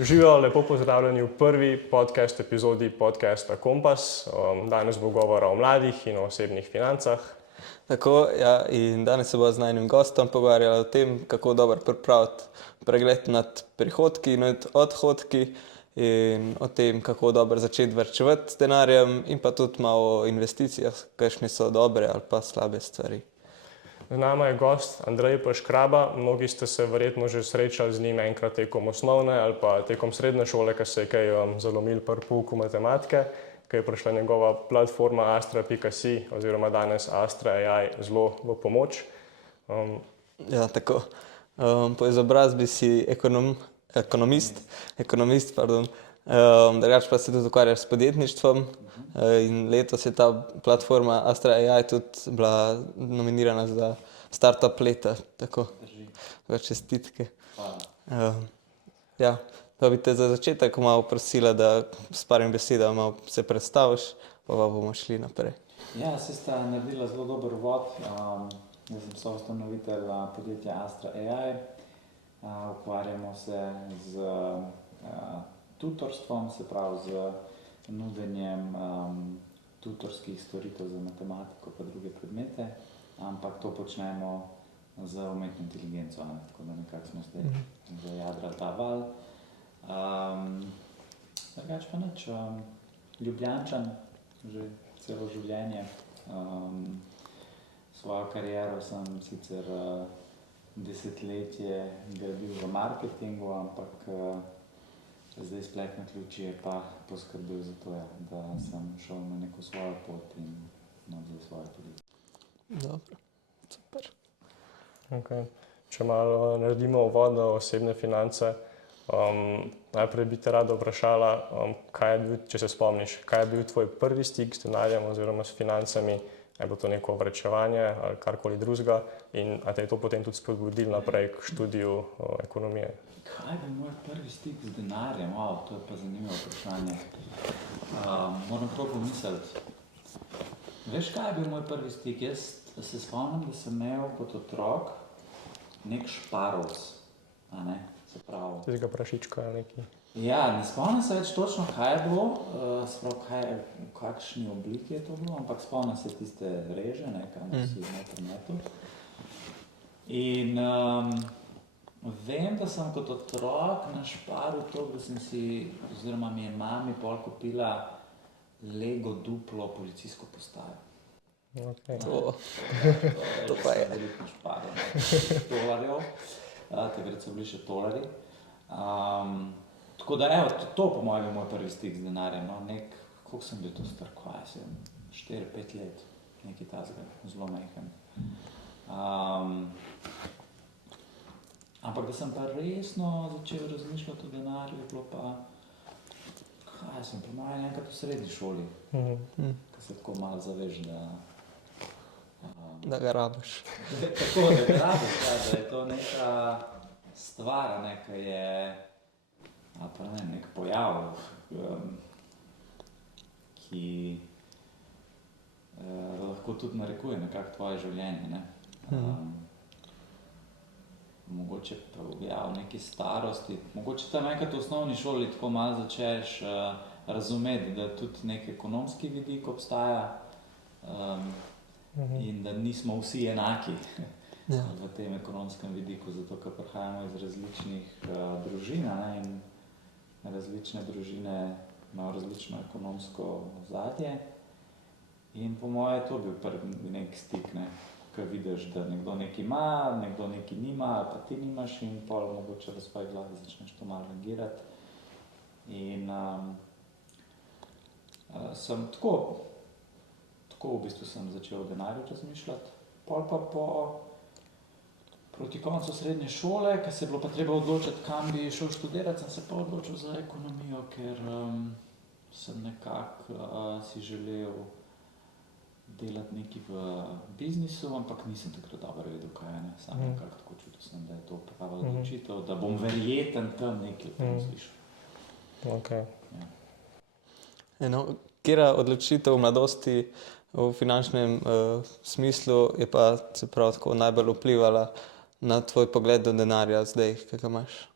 Živijo, lepo pozdravljeni v prvi podcast epizodi podcasta Kompas. Danes bo govora o mladih in o osebnih financah. Tako, ja, in danes se bo z najnim gostom pogovarjala o tem, kako dobro pripraviti pregled nad prihodki in nad odhodki in o tem, kako dobro začeti varčevati s denarjem in pa tudi malo o investicijah, kakšne so dobre ali pa slabe stvari. Z nama je gost Andrej Paškraba. Mnogi ste se verjetno že srečali z njim enkrat tekom osnovne ali pa tekom srednje šole, ko se je kaj zalomil pri pouku matematike, ko je prišla njegova platforma Astra.si oziroma danes Astra AI zelo v pomoč. Ja, tako. Po izobrazbi si ekonomist, pardon. Drugače pa se tudi ukvarjaš s podjetništvom in letos je ta platforma Astra AI tudi bila nominirana za startup leta, tako. Čestitke. Ja, pa bi te za začetek malo prosila, da s parimi besedami malo se predstaviš, pa bomo šli naprej. Ja, se sta naredila zelo dober uvod. Jaz sem soustanovitelj podjetja Astra AI. Ukvarjamo se z tutorstvom, se pravi z nudenjem tutorskih storitev za matematiko pa druge predmete, ampak to počnemo z umetno inteligenco, ne? Tako da nekako smo zdaj zajadrali ta val. Drugač pa nič, Ljubljančan že celo življenje. Svojo kariero sem sicer desetletje gradil v marketingu, ampak zdaj splet naključje pa poskrbel za to, da sem šel na neko svojo pot in imam zdaj svoje podjetje. Dobro, super. Okay. Če malo naredimo uvod v osebne finance, najprej bi te rada vprašala, kaj je bil, če se spomniš, kaj je bil tvoj prvi stik s denarjem oziroma s financami, je bilo to neko varčevanje ali karkoli drugega in a te je to potem tudi spodbudilo naprej k študiju ekonomije? Kaj je bil moj prvi stik z denarjem? Wow, to je pa zanimivo vprašanje. Moram prav pomisliti. Veš, kaj je bil moj prvi stik? Jaz se spomnim, da sem imel kot otrok nek šparovc, a ne, se pravi. Tistega prašička ali nekaj? Ja, ne spomnim se več točno, kaj je bilo, v kakšni obliki je to bilo, ampak spomnim se tiste reže, ne, kaj si noter metal. In vem, da sem kot otrok na šparu to, da sem si, oziroma mi je mami pol kupila Lego Duplo policijsko postajo. Okay. To pa je. Veliko šparov, tolarjev, takrat so bili še tolari. Tako da, evo, to po mojem je moj prvi stik z denarjem, no, koliko sem bil to star, kaj sem, 4-5 let, nekaj tazga, zelo majhen. Ampak da sem pa resno začel razmišljati o denarju, je bilo pa, kaj sem, po mojem enkrat v srednji šoli, ko se tako malo zaveš, Da ga rabiš. Tako, da ga rabiš, da je to neka stvar, neka je, ali pa ne, nek pojav, ki lahko tudi narekuje nekako tvoje življenje, ne. Mogoče pa v neki starosti, mogoče tam enkrat v osnovni šoli tako malo začneš razumeti, da tudi nek ekonomski vidik obstaja in da nismo vsi enaki v tem ekonomskem vidiku, zato ker prihajamo iz različnih družin, ne, in različne družine imajo različno ekonomsko ozadje. In po moje je to bil prvi nek stik, ne, ko vidiš, da nekdo nekaj ima, nekdo nekaj nima, ali pa ti nimaš in pol mogoče v svoji glavi začneš to malo rangirati. In sem tako v bistvu sem začel o denarju razmišljati. Pol pa proti koncu srednje šole, ko se je bilo pa treba odločiti, kam bi šel študirati, sem se pa odločil za ekonomijo, ker sem nekako si želel delati nekaj v biznisu, ampak nisem takrat dobro vedel, kaj je, ne. Sam nekako tako čutil sem, da je to prava odločitev, da bom verjeten tam nekaj o tem slišal. Okay. No, katera odločitev v mladosti v finančnem smislu je pa, se pravi, tako najbolj vplivala na tvoj pogled do denarja zdaj, kaj ga imaš?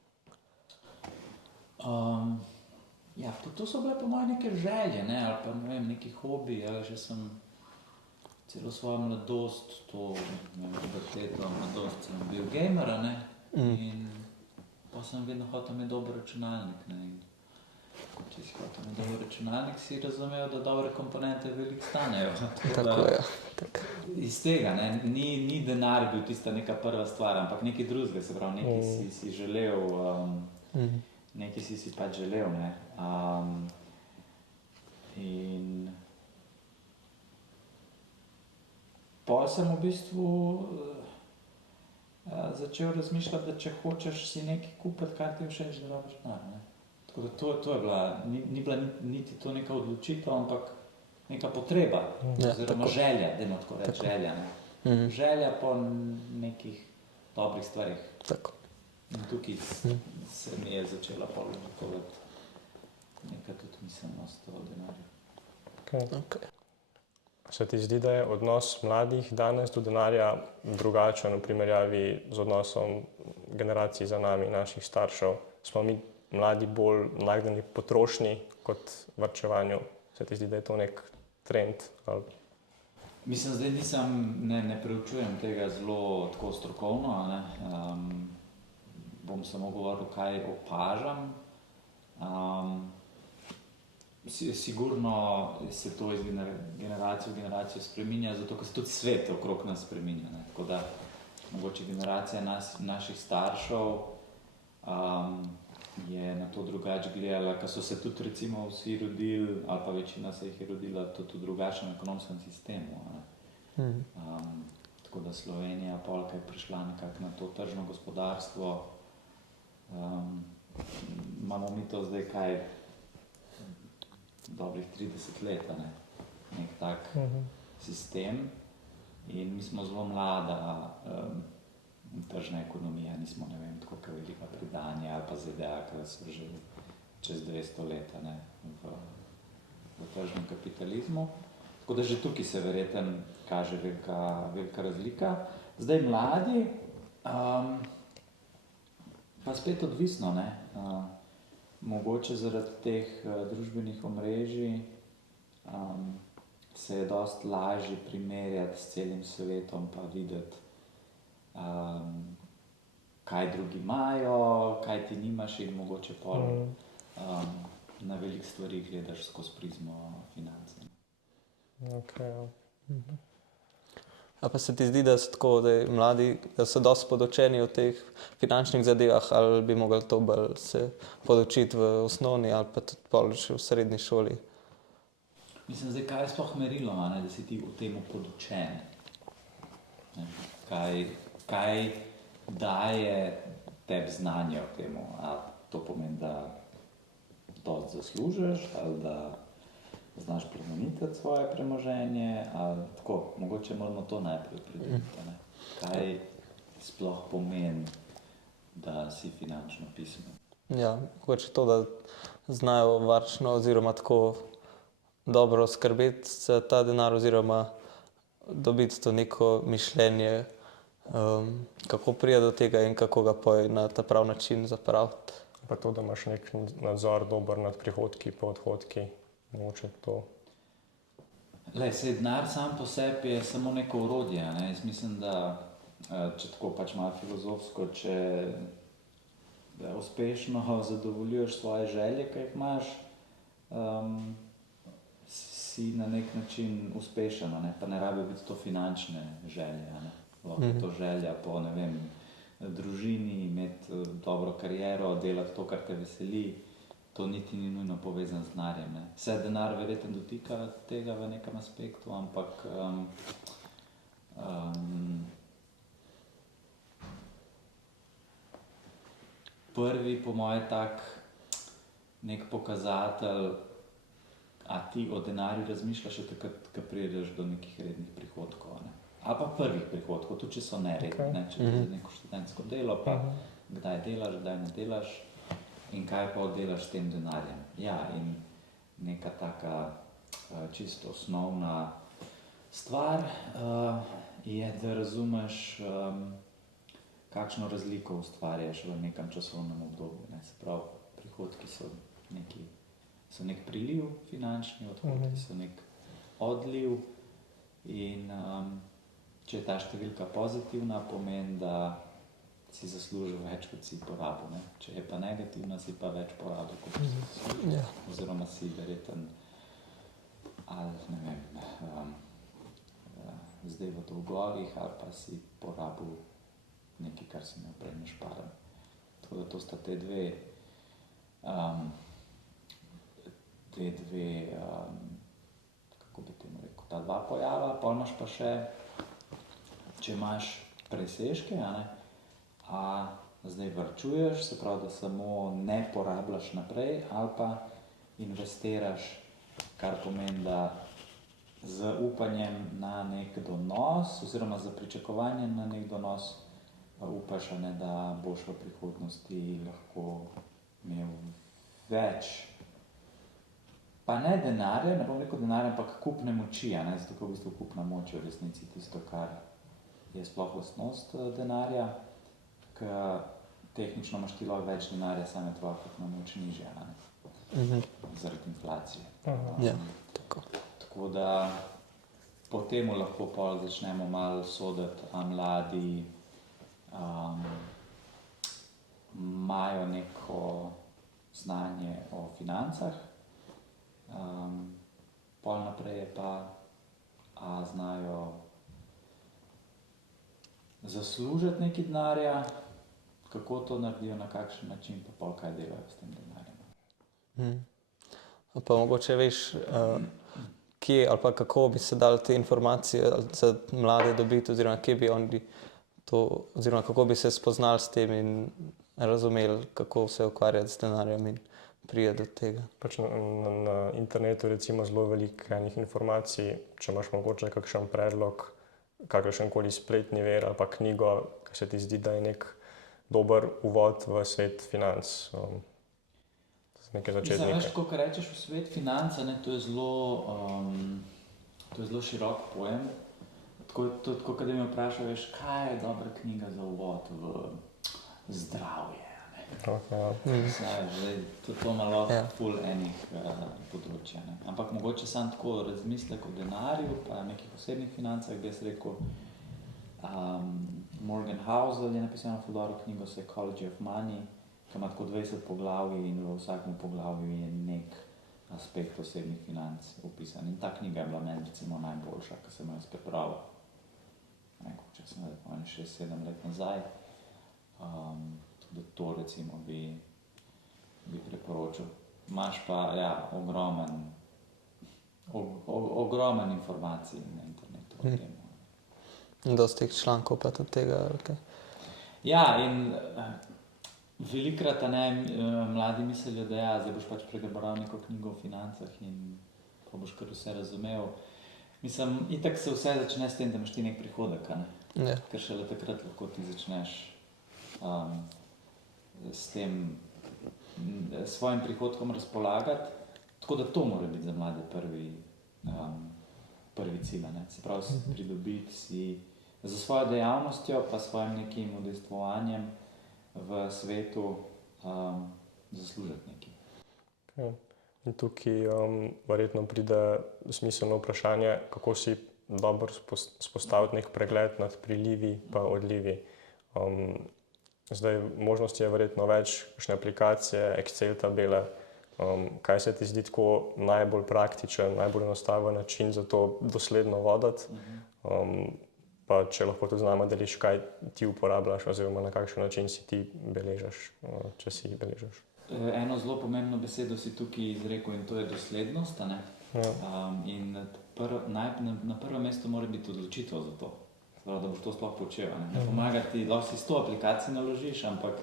Ja, to so bile po moje neke želje, ne? Ali pa ne vem, neki hobi, ali že sem celo svojo mladost, to puberteto, mladost sem bil gamer, ne? In pa sem vedno hotel imeti dober računalnik, ne? In če si hotel imeti dober računalnik, si razumel, da dobre komponente veliko stanejo. Tako je. Iz tega, ne? Ni denar bil tista neka prva stvar, ampak nekaj drugega, se pravi, nekaj si želel, nekaj si pač želel, ne? In pol sem v bistvu začel razmišljati, da če hočeš si nekaj kupiti, kar ti všeč, da rabiš denar, ne? Tako da to je bila, ni bila niti to neka odločitev, ampak neka potreba, oziroma želja, dajmo tako reči, želja, ne? Želja po nekih dobrih stvarih. Tako. In tukaj se mi je začela pol oblikovati neka tudi miselnost o denarju. Okay. Se ti zdi, da je odnos mladih danes do denarja drugačen v primerjavi z odnosom generacij za nami, naših staršev? Smo mi mladi bolj nagnjeni potrošnji kot varčevanju? Se ti zdi, da je to nek trend? Ali... Mislim, zdaj ne preučujem tega zelo tako strokovno, ne? Bom samo govoril, kaj opažam. Sigurno se to iz generacije v generacijo spreminja, zato ker se tudi svet okrog nas spreminja, ne? Tako da mogoče generacija naših staršev je na to drugače gledala, ker so se tudi recimo vsi rodili, ali pa večina se jih je rodila tudi v drugačnem ekonomskem sistemu, ne? Tako da Slovenija polka je prišla nekako na to tržno gospodarstvo. Imamo mi to zdaj kaj dobrih 30 let, ne? Nek tak sistem in mi smo zelo mlada tržna ekonomija, nismo, ne vem, tako kot Velika Britanija ali pa ZDA, ki so že čez 200 let, ne, v tržnem kapitalizmu. Tako da že tukaj se verjetno kaže velika razlika. Zdaj mladi, pa spet odvisno, ne, mogoče zaradi teh družbenih omrežij se je dosti lažje primerjati s celim svetom pa videti, kaj drugi imajo, kaj ti nimaš in mogoče pol na veliko stvari gledaš skozi prizmo financ. Okay. A pa se ti zdi, da so tako, da mladi, da so dosti podočeni o teh finančnih zadevah, ali bi mogli to bolj se podočiti v osnovni ali pa tudi pol še v srednji šoli? Mislim, zdaj, kaj je sploh merilo, ne, da si ti o tem podočen? Kaj daje tebi znanje o tem? A to pomeni, da dosti zaslužiš, ali da znaš plemenitati svoje premoženje, ali tako, mogoče moramo to najprej opredeliti, ne? Kaj sploh pomeni, da si finančno pismen? Ja, mogoče to, da znajo varčno oziroma tako dobro skrbeti za ta denar oziroma dobiti to neko mišljenje, kako prije do tega in kako ga na ta prav način zapraviti. Pa to, da imaš nek nadzor dober nad prihodki pa odhodki, mogoče to. Saj denar sam po sebi je samo neko orodje, ne? Jaz mislim, da če tako pač malo filozofsko, če uspešno zadovoljuješ svoje želje, ki jih imaš, si na nek način uspešen, ne? Pa ne rabi biti to finančne želje, ne? Lahko je to želja po, ne vem, družini, imeti dobro kariero, delati to, kar te veseli. To niti ni nujno povezano z denarjem, ne. Vse denar verjetno dotika tega v nekem aspektu, ampak prvi po moje tak nek pokazatelj, a ti o denarju razmišljaš še takrat, ko prideš do nekih rednih prihodkov, ne. Ali pa prvih prihodkov, tudi če so neredni, ne, če to za neko študentsko delo, pa kdaj delaš, kdaj ne delaš in kaj pa delaš s tem denarjem. Ja, in neka taka čisto osnovna stvar je, da razumeš, kakšno razliko ustvarjaš v nekem časovnem obdobju, ne. Se pravi, prihodki so nek priliv finančni, odhodki so nek odliv in če je ta številka pozitivna, pomeni, da si zaslužil več, kot si porabil. Ne? Če je pa negativna, si pa več porabil, kot si zaslužil. Ja. Oziroma si verjeten ali ne vem, zdaj v dolgovih ali pa si porabil nekaj, kar si imel prej našparan. Tako da to sta te dve kako bi temu rekel, ta dva pojava, pol imaš pa še, če imaš presežke, a zdaj varčuješ, se pravi, da samo ne porabljaš naprej ali pa investiraš, kar pomeni, da z upanjem na nek donos oziroma z pričakovanjem na nek donos upaš, da boš v prihodnosti lahko imel več. Pa ne denarja, ne bom rekel denarja, ampak kupne moči, zato ko v bistvu kupna moč je v resnici tisto, kar je sploh lastnost denarja, ker tehnično imaš ti lahko več denarja, samo je tvoja kupna moč nižja, zaradi inflacije. Ja, tako. Tako da po temu lahko pol začnemo malo soditi, a mladi imajo neko znanje o financah, pol naprej je pa, a znajo zaslužiti nekaj denarja, kako to naredijo, na kakšen način, pa pol kaj delajo s tem denarjem. Pa mogoče veš, kje ali pa kako bi se dali te informacije za mlade dobiti, oziroma kje bi oni to, oziroma kako bi se spoznali s tem in razumeli, kako se ukvarjati z denarjem in pride do tega. Pač na internetu recimo zelo veliko enih informacij, če imaš mogoče kakšen predlog, kakršenkoli spletni vir ali pa knjigo, ki se ti zdi, da je nek dober uvod v svet financ. Za neke začetnike. Veš, ko rečeš v svet financ, to je zelo širok pojem. Tako, kad me vprašal, veš, kaj je dobra knjiga za uvod v zdravje. To malo ful enih področja. Ampak mogoče sam tako razmislek o denarju, pa nekih osebnih financah, bi jaz rekel, Morgan Housel je napisal ful dobro knjigo Psychology of Money, ki ima tako 20 poglavij in v vsakem poglavju je nek aspekt osebnih financ opisan. In ta knjiga je bila meni recimo najboljša, ki sem jo jaz prebral. Če sem 6-7 let nazaj. Da to recimo bi priporočil. Imaš pa ogromen informacij na internetu o tem. Dosti teh člankov pa tudi tega, okay. Ja, in velikokrat mladi mislijo, da zdaj boš pač prebral neko knjigo o financah in pa boš kar vse razumel. Mislim, itak se vse začne s tem, da imaš ti nek prihodek, Ja. Ker šele takrat lahko ti začneš s tem svojim prihodkom razpolagati, tako da to mora biti za mlade prvi cilj, se pravi pridobiti si za svojo dejavnostjo pa svojim nekim udejstvovanjem v svetu zaslužiti nekaj. Okay. In tukaj verjetno pride smiselno vprašanje, kako si dobro spostaviti nek pregled nad prilivi pa odlivi. Zdaj, možnosti je verjetno več, kakšne aplikacije, Excel tabele. Kaj se ti zdi tako najbolj praktičen, najbolj enostaven način za to dosledno voditi? Pa če lahko tudi z nama deliš, kaj ti uporabljaš oziroma na kakšen način si ti beležiš, če si beležiš. Eno zelo pomembno besedo si tukaj izrekel in to je doslednost. In na prvem mestu mora biti odločitev za to. Da boš to sploh počel. Ne pomaga ti, lahko si 100 aplikacij naložiš, ampak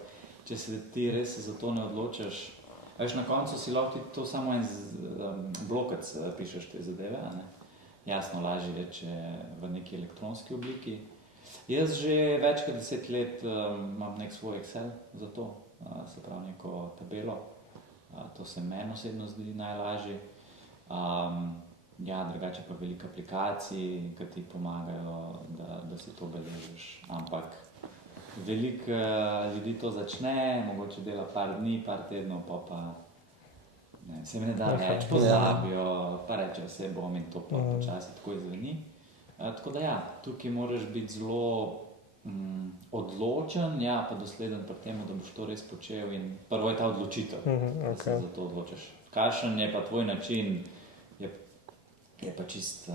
če se ti res za to ne odločiš, veš, na koncu si lahko ti to samo en blokec pišeš te zadeve, Jasno, lažje je, če v neki elektronski obliki. Jaz že več kot 10 let imam nek svoj Excel za to, se pravi neko tabelo. To se meni osebno zdi najlažje. Drugače pa veliko aplikacij, ki ti pomagajo, da si to beležiš. Ampak Veliko ljudi to začne, mogoče dela par dni, par tednov, pa ne, se mi ne da več, pozabijo, pa rečejo, vse bom in to počasi tako izveni. Tako da ja, tukaj moraš biti zelo odločen, ja, pa dosleden pri tem, da boš to res počel in prvo je ta odločitev, da se za to odločiš. Kakšen je pa tvoj način, je pa čist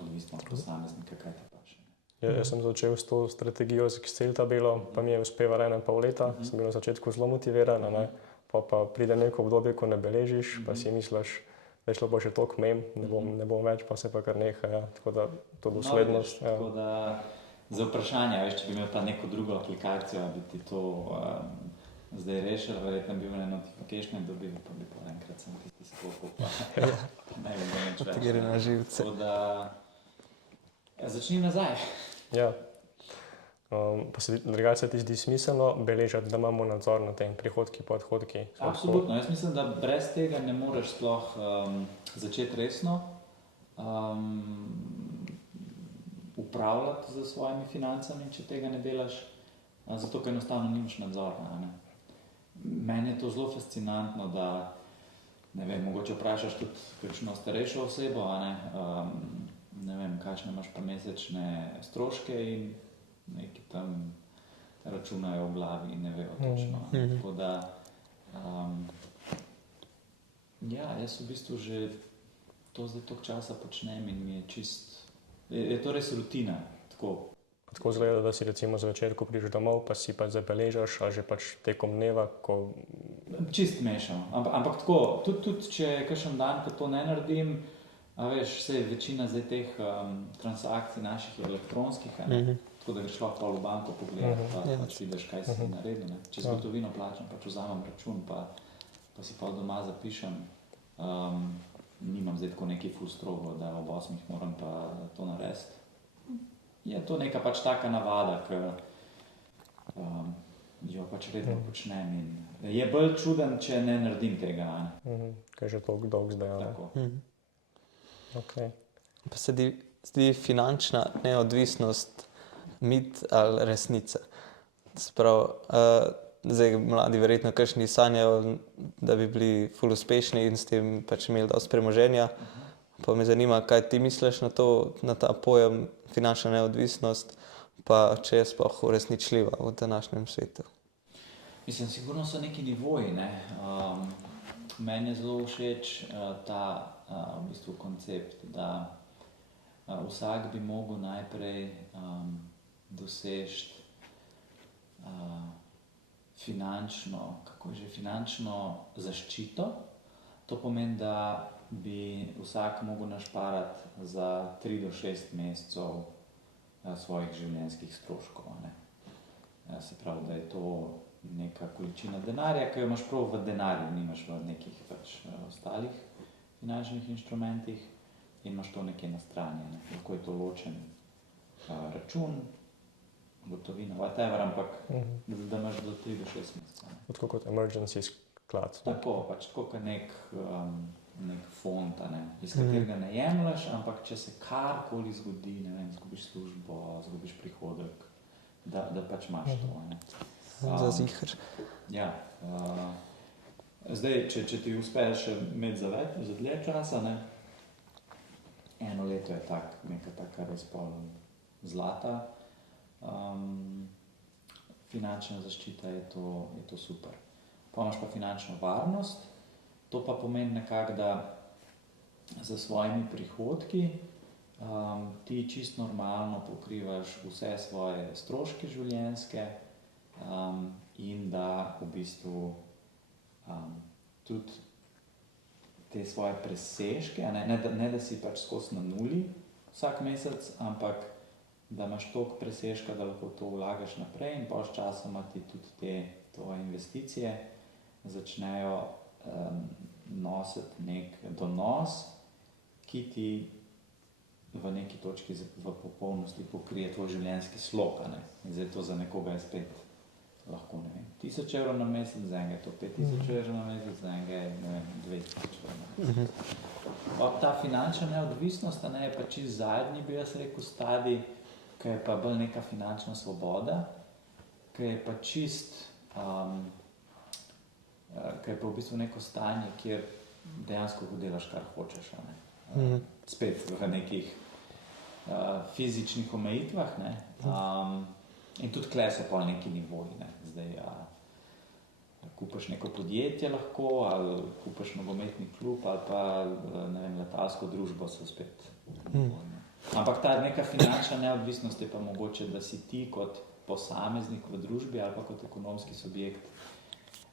odvisno od posameznika, kaj ti paše. Jaz sem začel s to strategijo z Excel tabelo, pa mi je uspevalo 1,5 leta, sem bil na začetku zelo motiviran, ne? Pa pride neko obdobje, ko ne beležiš, pa si misliš, da je šlo pa še toliko ne bom več, pa se pa kar neha, ja. Tako da to doslednost. No, tako da za vprašanje, veš, če bi imel pa neko drugo aplikacijo, bi ti to zdaj rešil, verjetno bi bil notification dobil, pa bi pa enkrat sem tisti skopil, pa ne bi bil nič več. Gre na živce. Tako da začni nazaj. Ja. Pa se drugače ti zdi smiselno beležati, da imamo nadzor na tem prihodki, podhodki? Absolutno. Jaz mislim, da brez tega ne moreš sploh začeti resno upravljati z svojimi financami, če tega ne delaš, zato ker enostavno nimaš nadzora. Ne? Meni je to zelo fascinantno, da ne vem, mogoče vprašaš tudi kakšno starejšo osebo, ne vem, kakšne imaš pa mesečne stroške in neki tam računajo v glavi in ne vejo točno. Tako da, ja, jaz v bistvu že to zdaj toliko časa počnem in mi je čist, je to res rutina, tako. Tako izgleda, da si recimo zvečer, ko prideš domov, pa si pač zabeležaš, ali že pač tekom dneva, ko... Čist mešam, ampak tako, tudi če je kakšen dan, ko to ne naredim, veš, vse večina zdaj teh transakcij naših je elektronskih, tako da greš lahko v banko pogledati, pa pač vidiš, kaj si naredil. Ne. Če z gotovino plačam, pač vzamem račun, pa si pa doma zapišem. Nimam zdaj tako nekaj ful strogo, da ob 8 moram pa to narediti. Je to neka pač taka navada, ki jo pač redno počnem in je bolj čuden, če ne naredim tega. Kaj je že toliko dolg zdaj, ne? Tako. Okay. Pa se zdi finančna neodvisnost mit ali resnica. Sprav, zdaj mladi verjetno kakšni sanjajo, da bi bili ful uspešni in s tem pač imeli dosti premoženja. Pa me zanima, kaj ti misliš na to, na ta pojem finančna neodvisnost, pa če je sploh uresničljiva v današnjem svetu. Mislim, sigurno so neki nivoji, ne. Meni je zelo všeč ta v bistvu koncept, da vsak bi mogel najprej doseči finančno zaščito. To pomeni, da bi vsak mogel našparati za 3 do 6 mesecev svojih življenjskih stroškov. Ne. Se pravi, da je to neka količina denarja, ki jo imaš prav v denarju, nimaš v nekih pač ostalih finančnih inštrumentih in imaš to nekje na strani. Ne. Lahko je to ločen račun, gotovina, whatever, ampak da imaš do 3 do 6 mesecev. Tako kot emergency sklad. Tako, pač tako kot nek fond, iz katerega ne jemlješ, ampak če se karkoli zgodi, ne vem, zgubiš službo, zgubiš prihodek, da pač imaš to. Ne. Za ziher. Ja. Zdaj, če ti uspeš imeti za dlje časa, ne, 1 leto je neka taka res pol zlata. Finančna zaščita je to super. Pa imaš pa finančno varnost, to pa pomeni nekako, da za svojimi prihodki ti čisto normalno pokrivaš vse svoje stroške življenjske in da v bistvu tudi te svoje presežke, ne da si pač skozi na nuli vsak mesec, ampak da imaš toliko presežka, da lahko to vlagaš naprej in pa sčasoma ti tudi te tvoje investicije začnejo nositi nek donos, ki ti v neki točki v popolnosti pokrije tvoj življenjski slog. In zdaj to za nekoga je spet lahko, ne vem, 1000 evrov na mesec, za enega je to 5000 evrov na mesec, za enega je, ne vem, 2000 evrov na mesec. Ta finančna neodvisnost je pa čisto zadnji, bi jaz rekel, stadij, ki je pa bolj neka finančna svoboda, ki je pa čist, ki je pa v bistvu neko stanje, kjer dejansko delaš, kar hočeš. A ne? Spet v nekih fizičnih omejitvah. Ne? In tudi tukaj so pa neki nivoji. Ne? Zdaj, kupiš neko podjetje lahko, ali kupiš nogometni klub, ali pa ne vem, letalsko družbo so spet nivoji. Ampak ta neka finančna neodvisnost je pa mogoče, da si ti kot posameznik v družbi ali pa kot ekonomski subjekt,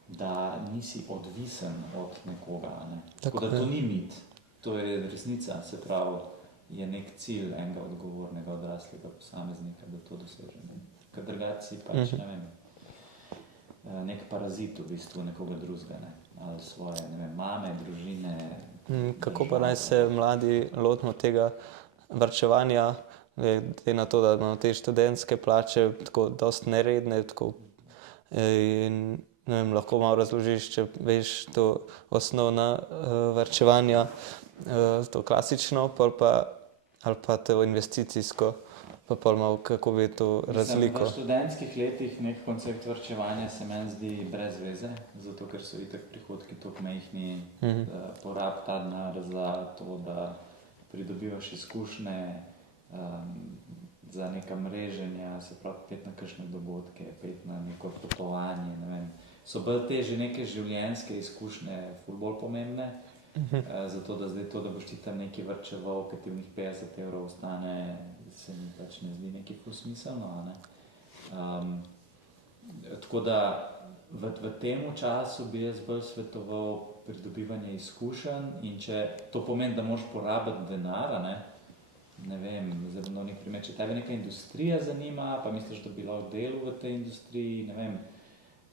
da nisi odvisen od nekoga. Ne? Tako da to ni mit, to je resnica, se pravi, je nek cilj enega odgovornega odraslega posameznika, da to doseže. Ker drugače si pač, ne vem, nek parazit v bistvu nekoga drugega, ne? Ali svoje, ne vem, mame, družine. Kako pa naj se mladi lotimo tega varčevanja, glede na to, da imamo te študentske plače tako dosti neredne, tako, in ne vem, lahko malo razložiš, če veš to osnovna varčevanja, to klasično, ali pa to investicijsko, pa pol malo, kako bi to razliko. V študentskih letih nek koncept varčevanja se meni zdi brez veze, zato ker so itak prihodki toliko majhni, da porabi ta denar za to, da pridobivaš izkušnje, za neka mreženja, se pravi, pet na kakšne dogodke, pet na neko potovanje, ne vem. So bolj te že neke življenjske izkušnje ful bolj pomembne, zato da zdaj to, da boš ti tam nekaj varčeval, ker ti v njih 50 € ostane, se mi pač ne zdi nekaj ful smiselno, a ne. Tako da v tem času bi jaz bolj svetoval pridobivanje izkušenj, in če to pomeni, da moraš porabiti denar, a ne vem, zdaj bom nek primer, če tebe neka industrija zanima, pa misliš, da bi lahko delal v tej industriji, ne vem,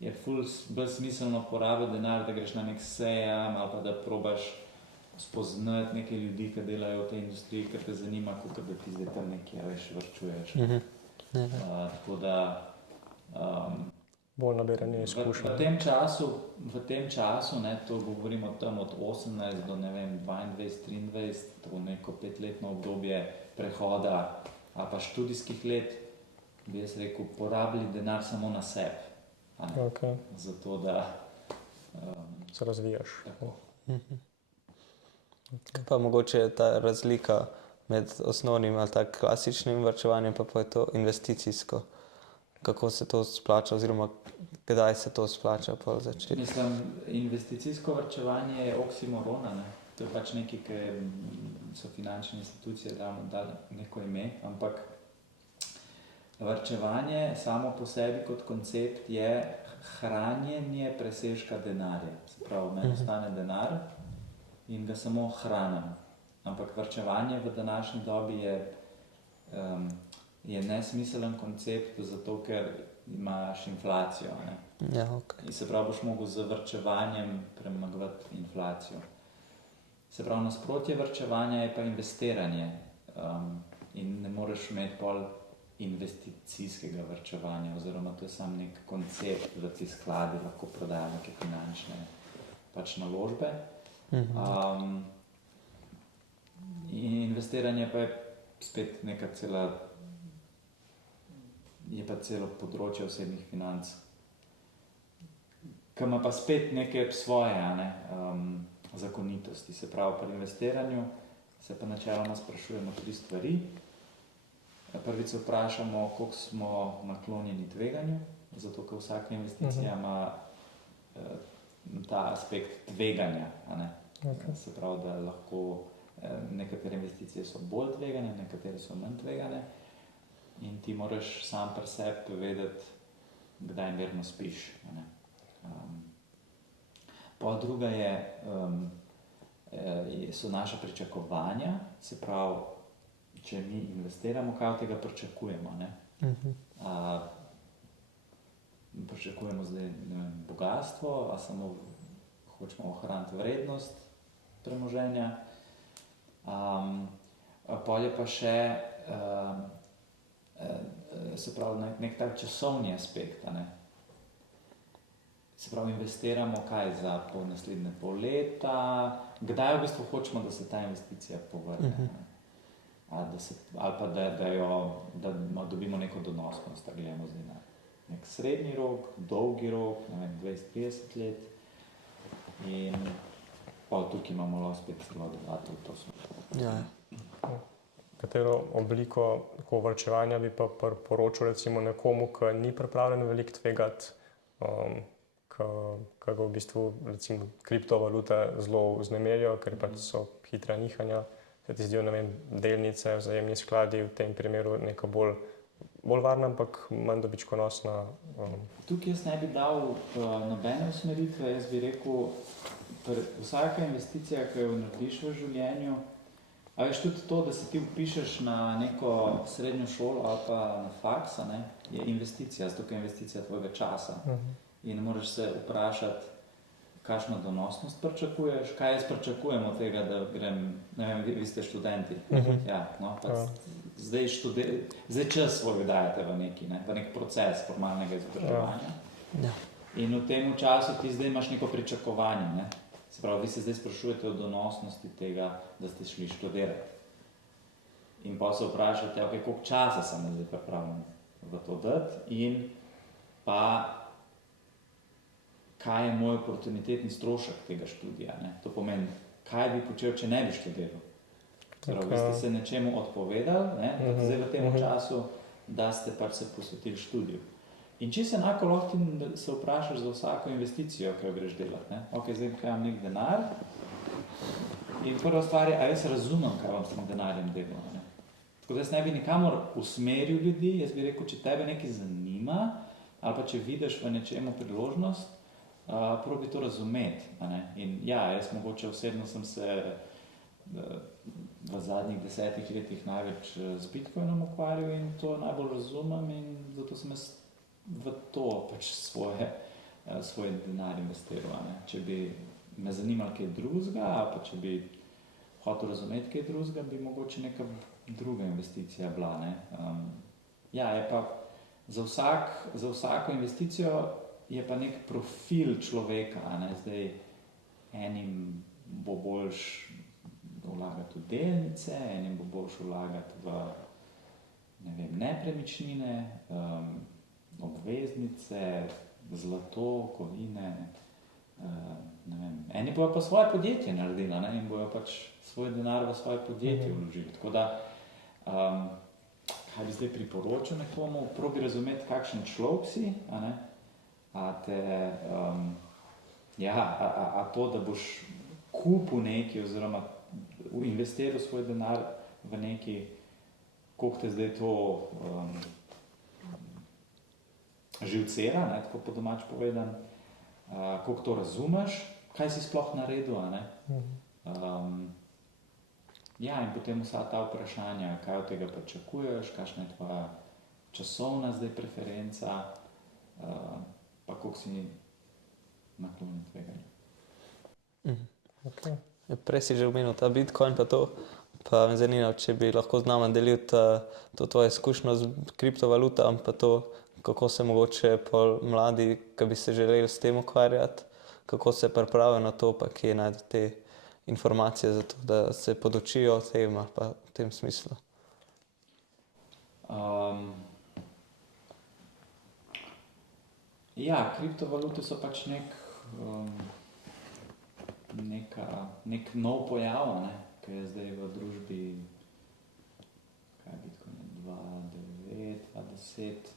je ful bolj smiselno porabiti denar, da greš na nek sejam, ali pa da probaš spoznati neke ljudi, ki delajo v tej industriji, ker te zanima, kot da ti zdaj tam nekaj, veš, varčuješ. Tako da bolj nabiranje izkušenj. V tem času, ne, to govorimo tam od 18 do, ne vem, 22, 23, to neko 5-letno obdobje prehoda, ali pa študijskih let, bi jaz rekel, porabili denar samo na sebi. Okay. Zato, da se razvijaš. Tako. Pa mogoče je ta razlika med osnovnim ali tak klasičnim varčevanjem, pa je to investicijsko. Kako se to splača, oziroma kdaj se to splača pol začeti? Mislim, investicijsko varčevanje je oksimoron, ne? To je pač nekaj, ki so finančne institucije dali neko ime, ampak varčevanje samo po sebi kot koncept je hranjenje presežka denarja. Se pravi, meni ostane denar in ga samo hranim. Ampak varčevanje v današnji dobi je nesmiselen koncept, zato ker imaš inflacijo. Ne? Ja, okay. In se pravi, boš mogel z varčevanjem premagovati inflacijo. Se pravi, nasprotje varčevanja je pa investiranje. In ne moreš imeti pol investicijskega varčevanja, oziroma to je samo nek koncept, da ti skladi lahko prodajo neke finančne pač naložbe. In investiranje pa je spet neka je pa celo področje osebnih financ, ki ima pa spet neke svoje zakonitosti. Se pravi, pri investiranju se pa načeloma sprašujemo 3 stvari. Prvič se vprašamo, koliko smo naklonjeni tveganju, zato ker vsaka investicija ima ta aspekt tveganja. Okay. Se pravi, da lahko nekatere investicije so bolj tvegane, nekatere so manj tvegane. In ti moraš sam pri sebi vedeti, kdaj mirno spiš. Pa druga so naša pričakovanja, se pravi, če mi investiramo, kaj od tega pričakujemo. Pričakujemo zdaj, ne vem, bogatstvo, a samo hočemo ohraniti vrednost premoženja. Pol je pa še se pravi, nek tak časovni aspekt. Se pravi, investiramo kaj za naslednje pol leta, kdaj v bistvu hočemo, da se ta investicija povrne. Ali pa da dobimo neko donosnost, da gledamo zdaj nek srednji rok, dolgi rok, ne vem, 20-30 let. In pa tukaj imamo lahko spet celo dodati v to smer. Ja. Katero obliko tako varčevanja bi pa priporočil recimo nekomu, ki ni pripravljen veliko tvegati, ki ga v bistvu recimo kriptovalute zelo vznemirjajo, ker pač so hitra nihanja, se ti zdijo, ne vem, delnice, vzajemni skladi v tem primeru neka bolj varna, ampak manj dobičkonosna. Tukaj jaz ne bi dal nobene usmeritve, jaz bi rekel, vsaka investicija, ki jo narediš v življenju, a veš tudi to, da se ti vpišeš na neko srednjo šolo ali pa na faks, je investicija, zato je investicija tvojega časa. In moraš se vprašati, kakšno donosnost pričakuješ, kaj jaz pričakujem od tega, da grem, ne vem, vi ste študenti. Ja, no, zdaj čas svoj dajete v nek proces formalnega izobraževanja. Ja. In v tem času ti zdaj imaš neko pričakovanje, ne? Se pravi, vi se zdaj sprašujete o donosnosti tega, da ste šli študirati. In pa se vprašate, okay, koliko časa sem zdaj pripravljen v to dati in pa kaj je moj oportunitetni strošek tega študija. Ne? To pomeni, kaj bi počel, če ne bi študiral. Prav, vi ste se nečemu odpovedali, ne? Zdaj v tem času, da ste pač se posvetili študiju. In čisto enako lahko ti se vprašaš za vsako investicijo, ki jo greš delati. Ne? Ok, zdaj imam nek denar in prva stvar je, a jaz razumem, kaj bom s tem denarjem delal. Ne? Tako da jaz ne bi nikamor usmeril ljudi, jaz bi rekel, če tebe nekaj zanima ali pa če vidiš v nečemu priložnost, probi to razumeti. In ja, jaz mogoče osebno sem se v zadnjih 10 letih največ z Bitcoinom ukvarjal in to najbolj razumem in zato sem jaz v to pač svoj denar investiral. Če bi me zanimalo kaj drugega, ali pa če bi hotel razumeti kaj drugega, bi mogoče neka druga investicija bila. Ja, je pa za vsako investicijo je pa nek profil človeka. Zdaj enim bo boljš vlagati v delnice, enim bo boljš vlagati v nepremičnine, obveznice, zlato, kovine, eni bojo pa svoje podjetje naredili in bojo pač svoj denar v svoje podjetje vložili. Tako da, kaj bi zdaj priporočil nekomu, probi razumeti, kakšen človek si, a to, da boš kupil nekaj oziroma investiral svoj denar v nekaj, koliko te zdaj to živcera, tako po domač povedan, koliko to razumeš, kaj si sploh naredil. Ja, in potem vsa ta vprašanja, kaj od tega pričakuješ, kakšna je tvoja časovna zdaj preferenca, pa koliko si naklonjen tveganju. Okay. Prej si že omenil ta Bitcoin pa to, pa me zanima, če bi lahko z nama delil to tvojo izkušnjo z kriptovalutami, pa to, kako se mogoče mladi, ki bi se želeli s tem ukvarjati, kako se pripravijo na to, pa kje najti te informacije za to, da se podučijo o tem ali pa v tem smislu. Ja, kriptovalute so pač nek nov pojav, ki je zdaj v družbi, kaj je Bitcoin, 2009, 2010,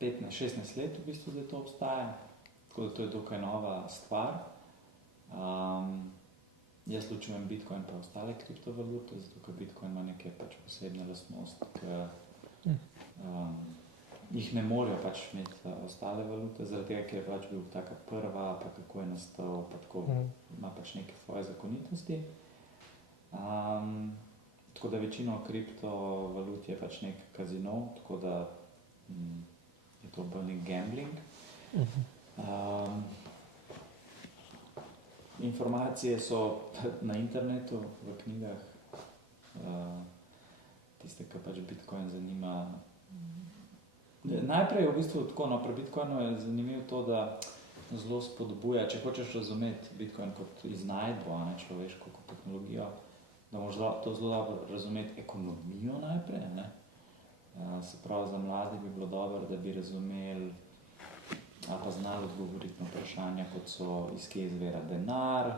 15, 16 let v bistvu zdaj to obstaja, tako da to je dokaj nova stvar. Jaz ločujem Bitcoin pa ostale kriptovalute, zato ker Bitcoin ima neke pač posebne lastnosti, ki jih ne morejo pač imeti ostale valute, zaradi tega, ker je pač bil taka prva, pa kako je nastal, pa tako ima pač neke svoje zakonitosti. Tako da večino kriptovalut je pač nek kazino, tako da je to bolj nek gambling. Informacije so na internetu, v knjigah. Tiste, ki pač Bitcoin zanima. Najprej v bistvu tako, pri Bitcoinu je zanimivo to, da zelo spodbuja, če hočeš razumeti Bitcoin kot iznajdbo, človeško kot tehnologijo, da moraš to zelo dobro razumeti ekonomijo najprej. Se pravi, za mlade bi bilo dobro, da bi razumeli ali pa znali odgovoriti na vprašanja, kot so iz kje izvira denar,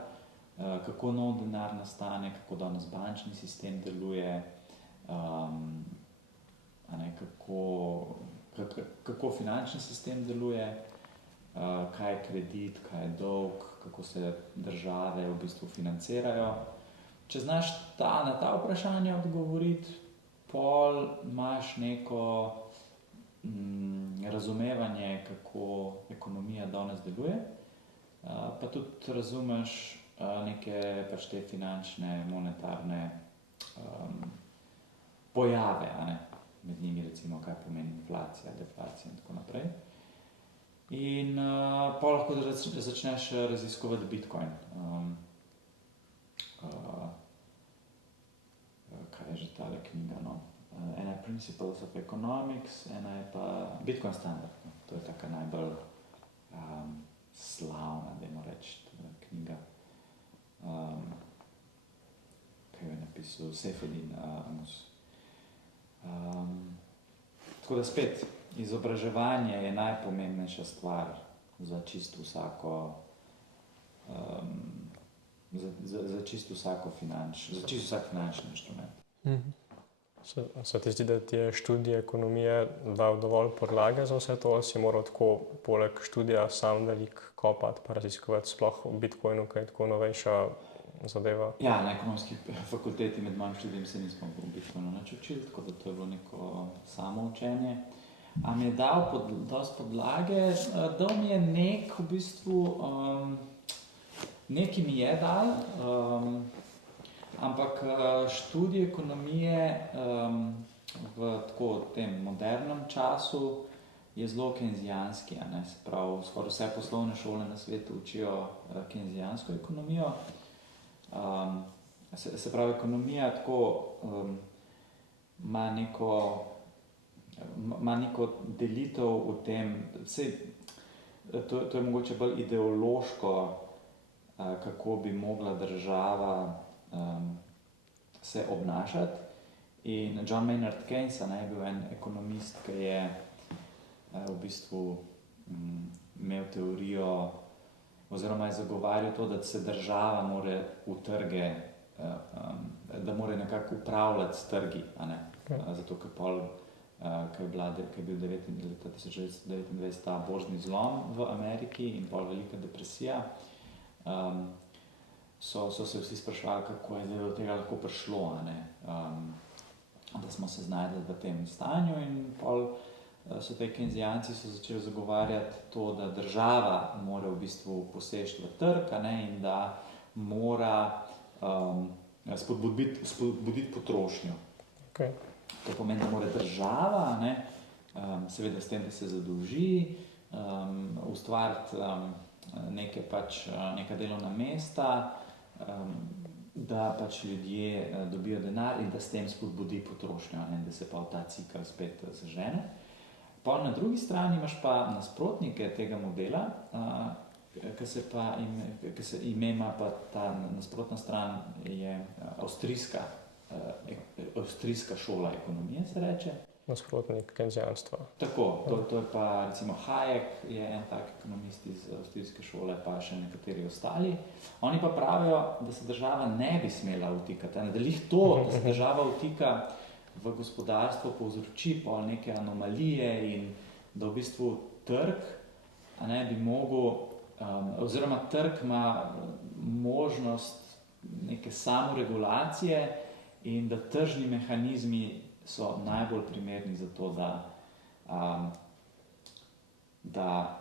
kako nov denar nastane, kako danes bančni sistem deluje, kako finančni sistem deluje, kaj je kredit, kaj je dolg, kako se države v bistvu financirajo. Če znaš na ta vprašanja odgovoriti, pol imaš neko razumevanje, kako ekonomija danes deluje, pa tudi razumeš neke pač te finančne, monetarne pojave, med njimi recimo, kaj pomeni inflacija, deflacija in tako naprej. In pol lahko začneš raziskovati Bitcoin. Kaj je že tale knjiga, no? Ena je Principles of Economics, ena je pa Bitcoin Standard. No? To je taka najbolj slavna, dajmo reči, knjiga, ki jo je napisal Seyfedin Ammous. Tako da spet, izobraževanje je najpomembnejša stvar za čisto vsako vsak finančni inštrument. Se ti zdi, da ti je študij ekonomije dal dovolj podlage za vse to, ali si moral tako poleg študija sam veliko kopati pa raziskovati sploh v Bitcoinu, kaj je tako novejša zadeva? Ja, na ekonomski fakulteti med mojim študijem se nismo v Bitcoinu nič učili, tako da to je bilo neko samoučenje. A mi je dal dosti podlage, dal mi je nekaj mi je dal, ampak študij ekonomije v tem modernem času je zelo keynesijanski, se pravi, skoraj vse poslovne šole na svetu učijo keynesijansko ekonomijo. Se pravi, ekonomija tako ima neko delitev v tem, to je mogoče bolj ideološko, kako bi mogla država se obnašati. In John Maynard Keynes je bil en ekonomist, ki je v bistvu imel teorijo oziroma je zagovarjal to, da se država mora v trge, da mora nekako upravljati s trgi, zato ker je bil leta 1929 ta borzni zlom v Ameriki in pol velika depresija, so se vsi sprašvali, kako je do tega lahko prišlo, da smo se znašli v tem stanju, in pol so te keynesijanci začeli zagovarjati to, da država mora v bistvu poseči v trg, in da mora spodbuditi potrošnjo. Okay. To pomeni, da mora država, seveda s tem, da se zadolži, ustvariti neka delovna mesta, da pač ljudje dobijo denar in da s tem spodbudi potrošnjo, da se pa v ta cikel spet zažene. Pa na drugi strani imaš pa nasprotnike tega modela, ki se ima pa ta nasprotna stran je avstrijska šola ekonomije, se reče. Nasprotnik keynesijanstva. Tako, to je pa recimo Hayek, je en tak ekonomist iz avstrijske šole, pa še nekateri ostali. Oni pa pravijo, da se država ne bi smela vtikati, da lih to, da se država vtika v gospodarstvo, povzroči pol neke anomalije in da v bistvu trg bi mogel, oziroma trg ima možnost neke samoregulacije in da tržni mehanizmi so najbolj primerni za to, da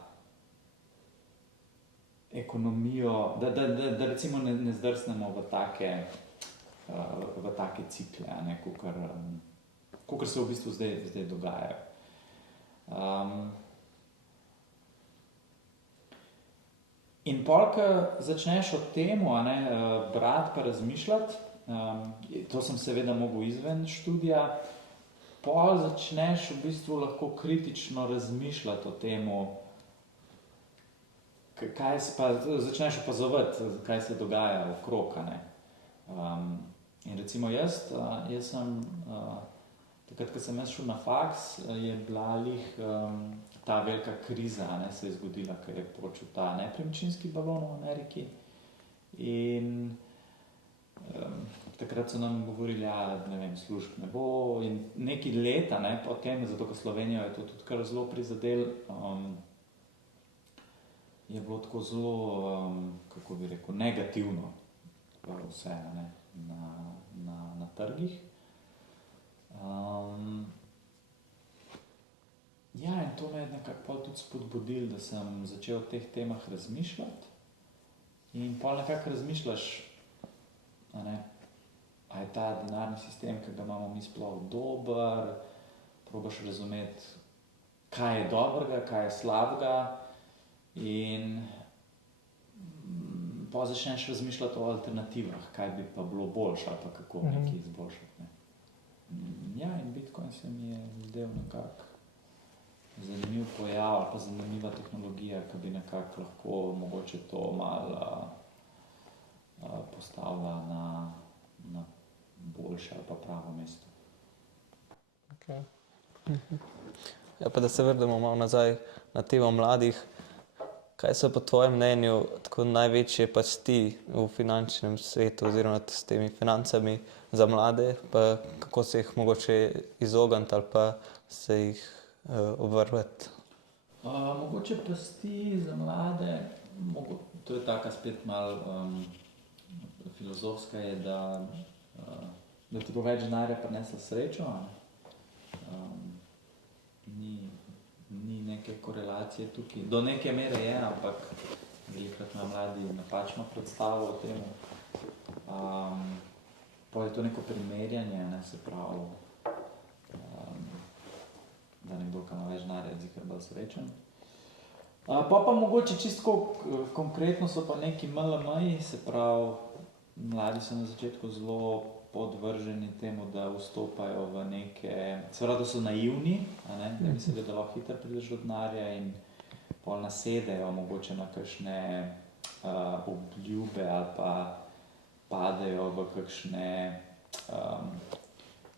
ekonomijo, da recimo ne zdrsnemo v take cikle, kakor se v bistvu zdaj dogajajo. In pol, ko začneš o tem brati pa razmišljati, to sem seveda mogel izven študija, pol začneš v bistvu lahko kritično razmišljati o tem, začneš opazovati, kaj se dogaja okrog. In recimo jaz sem, takrat, ko sem šel na faks, je bila ta velika kriza, ne, se je zgodila, ker je počel ta nepremičninski balon v Ameriki. In takrat so nam govorili, ne vem, služb ne bo. In nekaj leta, ne, potem, zato ker Slovenijo je to tudi kar zelo prizadel, je bilo tako zelo, kako bi rekel, negativno vse, ne, na trgih. Ja, in to me je nekako tudi spodbudilo, da sem začel o teh temah razmišljati. In pol nekako razmišljaš, a je ta denarni sistem, ki ga imamo mi, sploh dober, probaš razumeti, kaj je dobrega, kaj je slabega, in pa začneš razmišljati o alternativah, kaj bi pa bilo boljše ali pa kako nekaj izboljšati. Ne. Ja, in Bitcoin se mi je zdel nekako zanimiv pojav ali pa zanimiva tehnologija, ki bi nekako lahko mogoče to malo postavila na boljše ali pa pravo mesto. Okay. Ja, pa da se vrnemo malo nazaj na temo mladih. Kaj so po tvojem mnenju tako največje pasti v finančnem svetu oziroma s temi financami za mlade, pa kako se jih mogoče izogniti ali pa se jih obvrvati? Mogoče pasti za mlade, to je taka spet malo filozofska, je, da ti bo več denarja prinesla srečo. Ni neke korelacije tukaj. Do neke mere je, ampak velikokrat imajo mladi napačno predstavo o tem. Pa je to neko primerjanje, ne, se pravi, da nekdo, ki ima več denarja, je ziher bolj srečen. Pa mogoče čisto konkretno so pa neki MLM-ji, se pravi, mladi so na začetku zelo podvrženi temu, da vstopajo v neke, se pravi, da so naivni, da mislijo, da lahko hitro prideš do denarja in pol nasedejo mogoče na kakšne obljube ali pa padejo v kakšne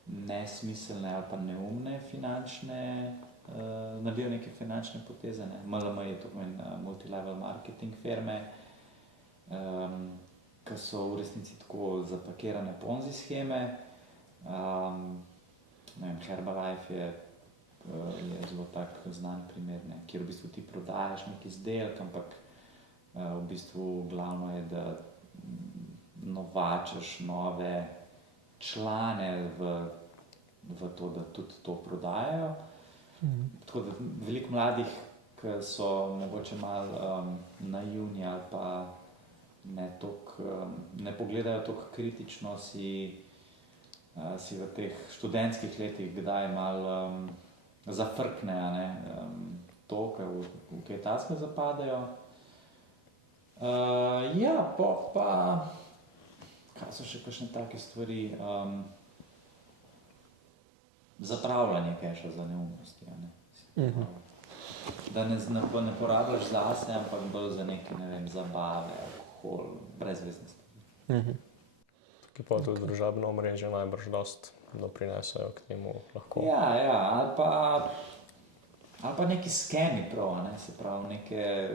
nesmiselne ali pa neumne finančne, naredijo neke finančne poteze. MLM je to pomeni multilevel marketing firme, ki so v resnici tako zapakirane ponzi sheme. Herbalife je zelo tak znan primer, kjer v bistvu ti prodajaš neki izdelek, ampak v bistvu glavno je, da novačeš nove člane v to, da tudi to prodajajo. Tako da veliko mladih, ki so mogoče malo naivni ali pa ne pogledajo toliko kritično, si v teh študentskih letih kdaj malo zafrkne, to, v kaj takega zapadajo. Ja, pa kaj so še kakšne take stvari, zapravljanje keša za neumnosti, da ne porabljaš zase, ampak bolj za neke, ne vem, zabave, alkohol, brezveznosti. Ki pa tudi družabno omrežje najbrž dost doprinesejo k temu lahko. Ja, ali pa neki skemi prav, se pravi, neke,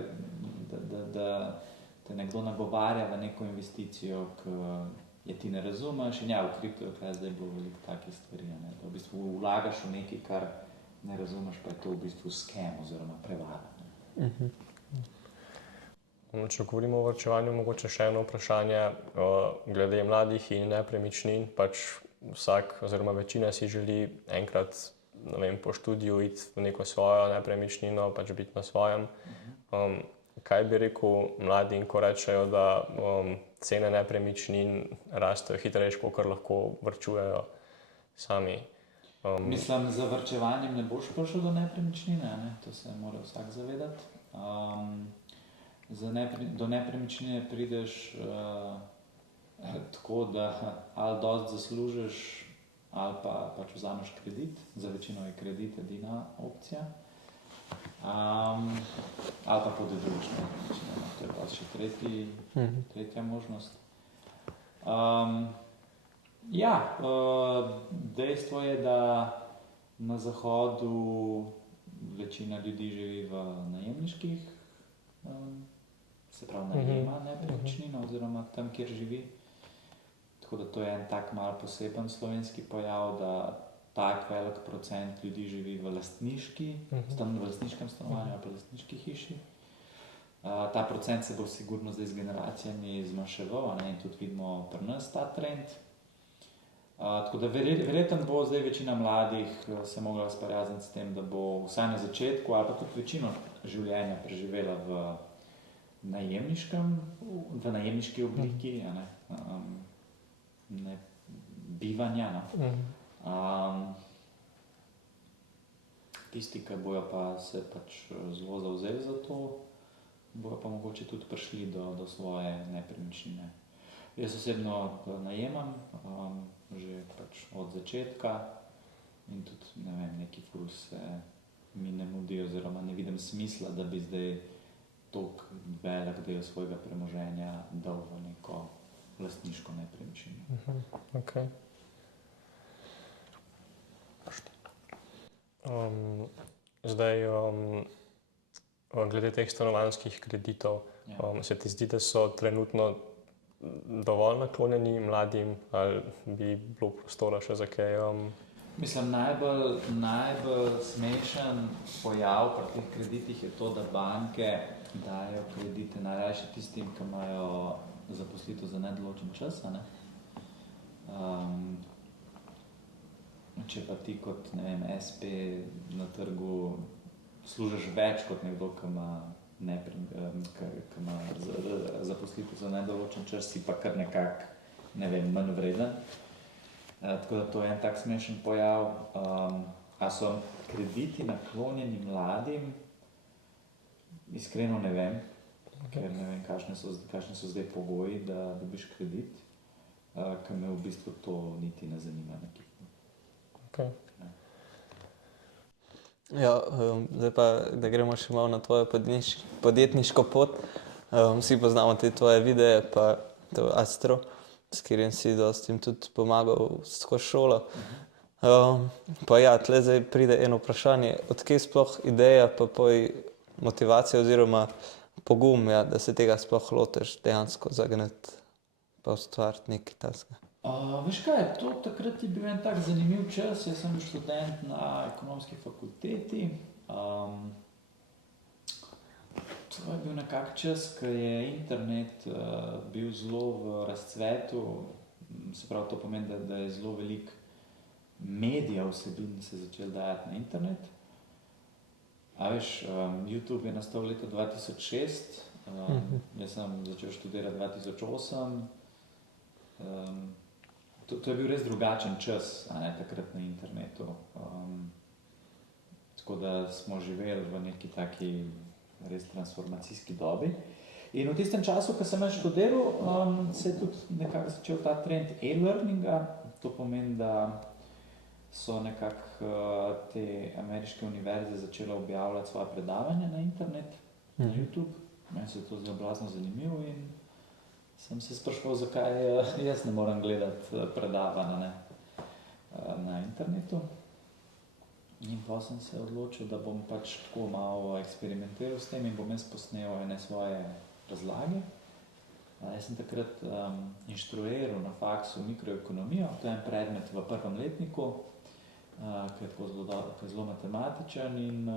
da te nekdo nagovarja v neko investicijo, ki je ti ne razumeš, in ja, v kripto je zdaj bilo veliko takih stvari, da v bistvu vlagaš v nekaj, kar ne razumeš, pa je to v bistvu skem oziroma prevara. Če govorimo o varčevanju, mogoče še eno vprašanje glede mladih in nepremičnin. Pač vsak oziroma večina si želi enkrat, ne vem, po študiju iti v neko svojo nepremičnino, pač biti na svojem. Kaj bi rekel mladim, ko rečejo, da cene nepremičnin rastejo hitreje, kot lahko varčujejo sami? Mislim, z varčevanjem ne boš prišel do nepremičnine, to se mora vsak zavedati. Do nepremičnine prideš tako, da ali dosti zaslužiš, ali pa pač vzameš kredit. Za večino je kredit edina opcija. Ali pa podeduješ nepremičnino. To je pa še tretja možnost. Dejstvo je, da na zahodu večina ljudi živi v najemniških, se pravi najema nepremičnino oziroma tam, kjer živi. Tako da to je en tak mal poseben slovenski pojav, da tak velik procent ljudi živi v lastniškem stanovanju ali pa lastniški hiši. Ta procent se bo sigurno zdaj z generacijami zmanjševal, in tudi vidimo pri nas ta trend. Tako da verjetno bo zdaj večina mladih se mogla sprijazniti s tem, da bo vsaj na začetku ali pa tudi večino življenja preživela v najemniški obliki, ne bivanja. Tisti, ki bojo pa se pač zelo zavzeli za to, bojo pa mogoče tudi prišli do svoje nepremičnine. Jaz osebno najemam že pač od začetka in tudi ne vem, neki ful se mi ne mudi oziroma ne vidim smisla, da bi zdaj toliko velik del svojega premoženja dal v neko lastniško nepremičnino. Okay. Zdaj, glede teh stanovanjskih kreditov, se ti zdi, da so trenutno dovolj naklonjeni mladim ali bi bilo prostora še za kaj? Mislim, najbolj smešen pojav pri teh kreditih je to, da banke dajo kredite najrajši tistim, ki imajo zaposlitev za nedoločen čas. Če pa ti kot, ne vem, SP na trgu služiš več kot nekdo, ki ima zaposlitev za nedoločen čas, si pa kar nekako, ne vem, manj vreden. Tako da to je en tak smešen pojav. A so krediti naklonjeni mladim? Iskreno ne vem, ker ne vem, kakšni so zdaj pogoji, da dobiš kredit, ker me v bistvu to niti ne zanima. Okay. Ja, zdaj pa, da gremo še malo na tvojo podjetniško pot. Vsi poznamo te tvoje videe, pa to Astro, s katerim si dosti tudi pomagal skozi šolo. Pa ja, tle zdaj pride eno vprašanje, odkje sploh ideja, pa motivacija oziroma pogum, da se tega sploh lotiš dejansko zagnati pa ustvariti nekaj takega. Veš kaj, to takrat je bil en tak zanimiv čas. Jaz sem bil študent na ekonomski fakulteti. To je bil nekak čas, ko je internet bil zelo v razcvetu. Se pravi, to pomeni, da je zelo veliko medijev vsebin se začelo dajati na internet. A veš, YouTube je nastal leta 2006, jaz sem začel študirati 2008. To je bil res drugačen čas, takrat na internetu. Tako da smo živeli v neki taki res transformacijski dobi. In v tistem času, ko sem študiral, se je tudi nekako začel ta trend e-learninga. To pomeni, da so nekako te ameriške univerze začele objavljati svoje predavanja na internet, na YouTube. Meni se je to zelo blazno zanimivo in sem se spraševal, zakaj jaz ne morem gledati predavanja na internetu. In pa sem se odločil, da bom pač tako malo eksperimentiral s tem in bom jaz posnel ene svoje razlage. Jaz sem takrat inštruiral na faksu mikroekonomijo, to je en predmet v prvem letniku, ki je zelo matematičen in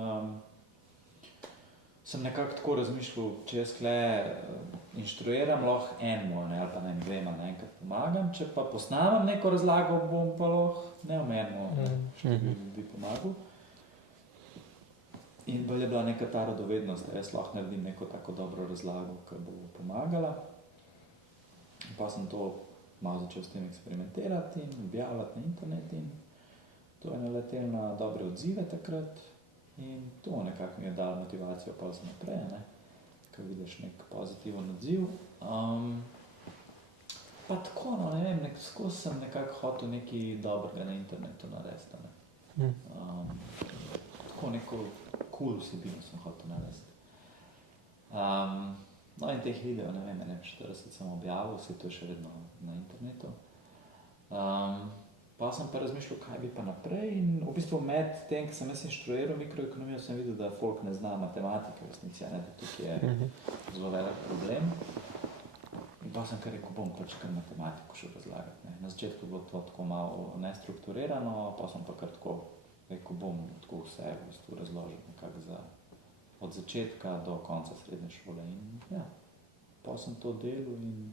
sem nekako tako razmišljal, če jaz tukaj inštruiram, lahko enemu ali pa dvema naenkrat pomagam, če pa posnamem neko razlago, bom pa lahko neomejeno ljudi pomagal. In bolj je bila neka ta radovednost, da jaz lahko naredim neko tako dobro razlago, ki bo pomagala. In pa sem to malo začel s tem eksperimentirati in objavljati na internet in to je naletelo na dobre odzive takrat. In to nekako mi je dalo motivacijo pa vse naprej, ko vidiš nek pozitiven odziv. Pa tako, ne vem, skozi sem nekako hotel nekaj dobrega na internetu narediti. Tako neko cool vsebino sem hotel narediti. No in teh videov, ne vem, 40 sem objavil, vse to je še vedno na internetu. Pa Pa sem pa razmišljal, kaj bi pa naprej in v bistvu med tem, ko sem jaz inštruiral mikroekonomijo, sem videl, da folk ne zna matematike v resnici, da tukaj je zelo velik problem. In pa sem kar rekel, bom pač kar matematiko šel razlagati. Ne. Na začetku je bilo to tako malo nestrukturirano, pa sem pa kar tako rekel, bom tako vse v bistvu razložil nekako od začetka do konca srednje šole. In ja, pa sem to delal in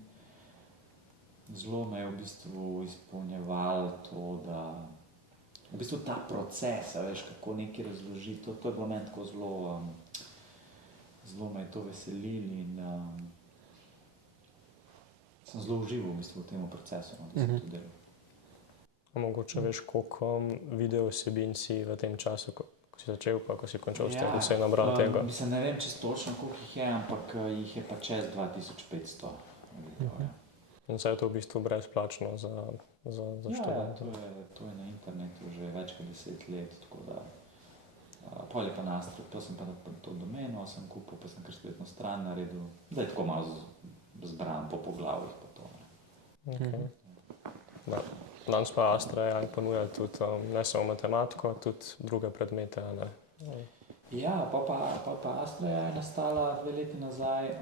zelo me je v bistvu izpolnjeval to, da v bistvu ta proces, a veš, kako nekaj razložiti, to je bilo meni tako zelo me je to veselilo in sem zelo užival v bistvu v tem procesu, da sem to delal. Mogoče veš, koliko video vsebin si v tem času, ko si začel, pa ko si končal s tem, vse nabral tega? Mislim, ne vem čisto točno, koliko jih je, ampak jih je pa čez 2500 videov. In vse je to v bistvu brezplačno za študente? Ja, to je na internetu že več kot 10 let, tako da pol je pa nastroj, pa sem pa to domeno sem kupil, pa sem kar spletno stran naredil, zdaj tako malo zbran po poglavjih pa to. Okay. Danes pa Astra ponuja tudi ne samo matematiko, tudi druge predmete, ne? Ja, pa Astra je nastala 2 leti nazaj.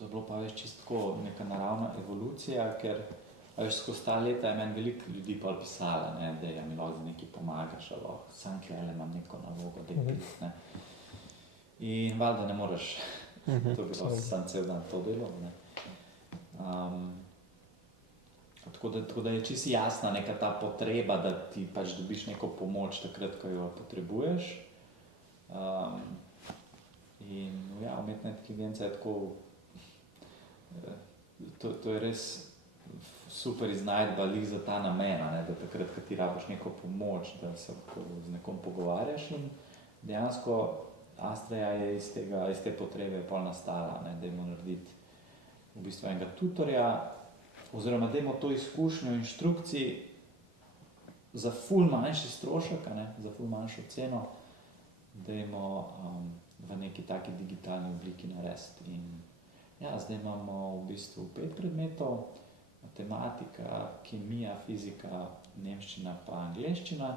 To je bilo pa več čisto tako neka naravna evolucija, ker veš, skozi ta leta je meni veliko ljudi pa pisala, ne, da mi lahko z nekaj pomagaš, ali lahko sam klele imam neko nalogo, ne. In valjda ne moreš, to bi bilo sam cel dan to delal, ne. Tako da je čisto jasna neka ta potreba, da ti pač dobiš neko pomoč takrat, ko jo potrebuješ. In ja, umetna inteligenca je tako, to je res super iznajdba glih za ta namen, ne, da takrat, ko ti rabiš neko pomoč, da se lahko z nekom pogovarjaš in dejansko Astra je iz te potrebe pol nastala, ne, dajmo narediti v bistvu enega tutorja, oziroma dajmo to izkušnjo inštrukcij za ful manjši strošek, ne, za ful manjšo ceno, dajmo v neki taki digitalni obliki narediti. In ja, zdaj imamo v bistvu 5 predmetov, matematika, kemija, fizika, nemščina pa angleščina.